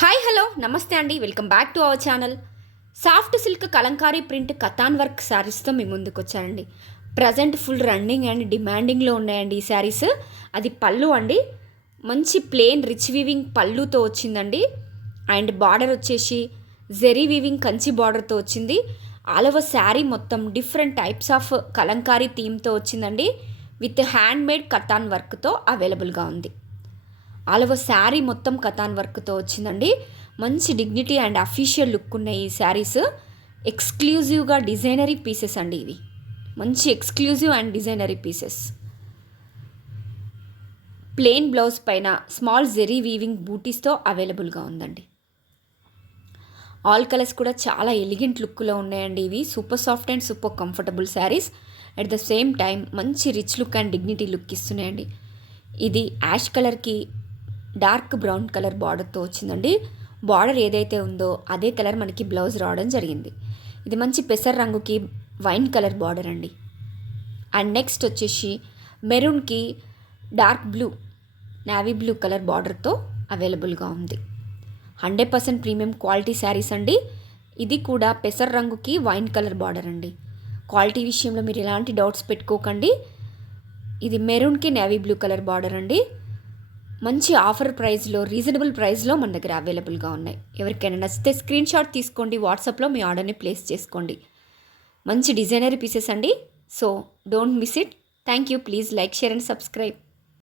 Hi hello నమస్తే అండి, welcome back to our channel. Soft silk kalamkari print కతాన్ work శారీస్తో మీ ముందుకు వచ్చానండి. ప్రజెంట్ ఫుల్ రన్నింగ్ అండ్ డిమాండింగ్లో ఉన్నాయండి ఈ శారీస్. అది పళ్ళు అండి, మంచి ప్లెయిన్ రిచ్ వీవింగ్ పళ్ళుతో వచ్చిందండి. అండ్ బార్డర్ వచ్చేసి జెరీ వీవింగ్ కంచి బార్డర్తో వచ్చింది. ఆల్ ఓవర్ శారీ మొత్తం డిఫరెంట్ టైప్స్ ఆఫ్ కలంకారీ థీమ్తో వచ్చిందండి. విత్ హ్యాండ్ మేడ్ కతాన్ వర్క్తో అవైలబుల్గా ఉంది. ఆల్ ఓవర్ శారీ మొత్తం కతాన్ వర్క్తో వచ్చిందండి. మంచి డిగ్నిటీ అండ్ అఫీషియల్ లుక్ ఉన్నాయి ఈ శారీస్. ఎక్స్క్లూజివ్గా డిజైనరీ పీసెస్ అండి ఇవి. మంచి exclusive and designery pieces. Plain blouse పైన స్మాల్ జెరీ వీవింగ్ బూటీస్తో అవైలబుల్గా ఉందండి. ఆల్ కలర్స్ కూడా చాలా ఎలిగెంట్ లుక్లో ఉన్నాయండి ఇవి. Super soft and super comfortable saris. At the same time మంచి rich look and dignity look ఇస్తున్నాయండి. ఇది యాష్ కలర్కి డార్క్ బ్రౌన్ కలర్ బార్డర్తో వచ్చిందండి. బార్డర్ ఏదైతే ఉందో అదే కలర్ మనకి బ్లౌజ్ రావడం జరిగింది. ఇది మంచి పెసర రంగుకి వైన్ కలర్ బార్డర్ అండి. అండ్ నెక్స్ట్ వచ్చేసి మెరూన్కి dark blue, navy blue colour బార్డర్తో అవైలబుల్గా ఉంది. 100% ప్రీమియం క్వాలిటీ శారీస్ అండి. ఇది కూడా పెసర రంగుకి వైన్ కలర్ బార్డర్ అండి. క్వాలిటీ విషయంలో మీరు ఎలాంటి డౌట్స్ పెట్టుకోకండి. ఇది మెరూన్కి నేవీ బ్లూ కలర్ బార్డర్ అండి. మంచి ఆఫర్ ప్రైస్లో, రీజనబుల్ ప్రైస్లో మన దగ్గర అవైలబుల్గా ఉన్నాయి. ఎవరికైనా నచ్చితే స్క్రీన్ షాట్ తీసుకోండి, వాట్సాప్లో మీ ఆర్డర్ని ప్లేస్ చేసుకోండి. మంచి డిజైనరీ పీసెస్ అండి. So don't miss it. Thank you. Please like, share and subscribe.